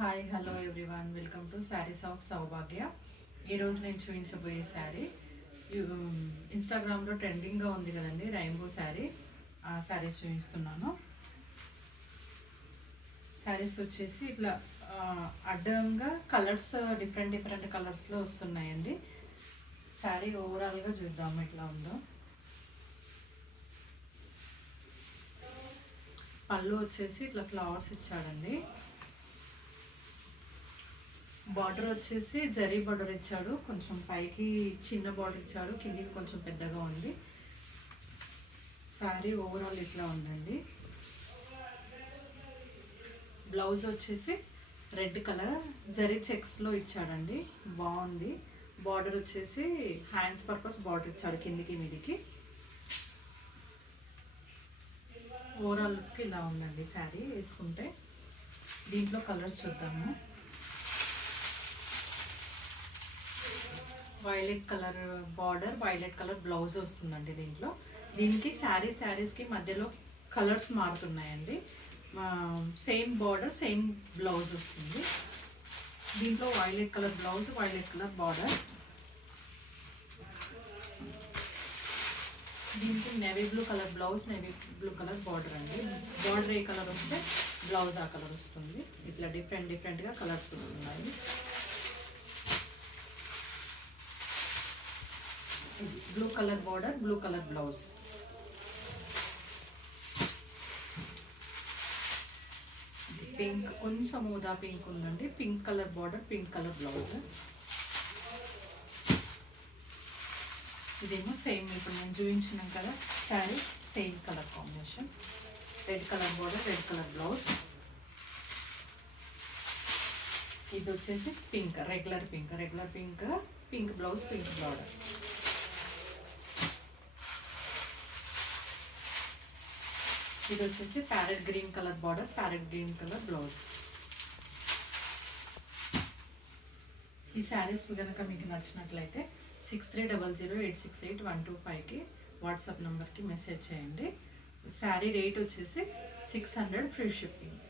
Hi hello everyone, welcome to sarees of Saubhagya. ఈరోజు నేను చూపించబోయే శారీ ఇన్స్టాగ్రామ్లో ట్రెండింగ్గా ఉంది కదండి, రెయిన్బో శారీ. ఆ శారీస్ చూపిస్తున్నాను. శారీస్ వచ్చేసి ఇట్లా అడ్డంగా కలర్స్ డిఫరెంట్ డిఫరెంట్ కలర్స్లో వస్తున్నాయండి. శారీ ఓవరాల్గా చూద్దాము ఎట్లా ఉందో. పళ్ళు వచ్చేసి ఇట్లా ఫ్లవర్స్ ఇచ్చాడండి. బార్డర్ వచ్చేసి జరీ బార్డర్ ఇచ్చాడు, కొంచెం పైకి చిన్న బార్డర్ ఇచ్చాడు, కిందికి కొంచెం పెద్దగా ఉంది. శారీ ఓవరాల్ ఇట్లా ఉందండి. బ్లౌజ్ వచ్చేసి రెడ్ కలర్ జరీ చెక్స్లో ఇచ్చాడండి, బాగుంది. బార్డర్ వచ్చేసి హ్యాండ్స్ పర్పస్ బార్డర్ ఇచ్చాడు కిందికి మీదికి. ఓవరాల్ లుక్ ఇలా ఉందండి శారీ వేసుకుంటే. దీంట్లో కలర్స్ చూద్దాము. Violet colour border, violet colour blouse వస్తుందండి దీంట్లో. దీనికి శారీస్కి మధ్యలో కలర్స్ మారుతున్నాయండి. సేమ్ బార్డర్ సేమ్ బ్లౌజ్ వస్తుంది. దీంట్లో violet colour blouse, violet colour border. దీనికి navy blue colour blouse, navy blue colour border అండి. బార్డర్ ఏ కలర్ వస్తే బ్లౌజ్ ఆ కలర్ వస్తుంది. ఇట్లా డిఫరెంట్గా కలర్స్ వస్తున్నాయి. Blue colour border, blue colour blouse. Pink, కొంచెం ఊదా పింక్ ఉందండి. Pink colour border, pink colour blouse. ఇదేమో సేమ్ ఇప్పుడు నేను చూపించినాం కదా sari, same colour combination. Red colour border, red colour blouse. ఇది వచ్చేసి pink, regular pink, pink blouse, pink border. ఇది వచ్చేసి parrot green colour border, parrot green colour blouse. ఈ శారీస్ కనుక మీకు నచ్చినట్లయితే 6300868125కి వాట్సాప్ నెంబర్కి మెసేజ్ చేయండి. శారీ రేట్ వచ్చేసి 600 ఫ్రీ షిప్పింగ్.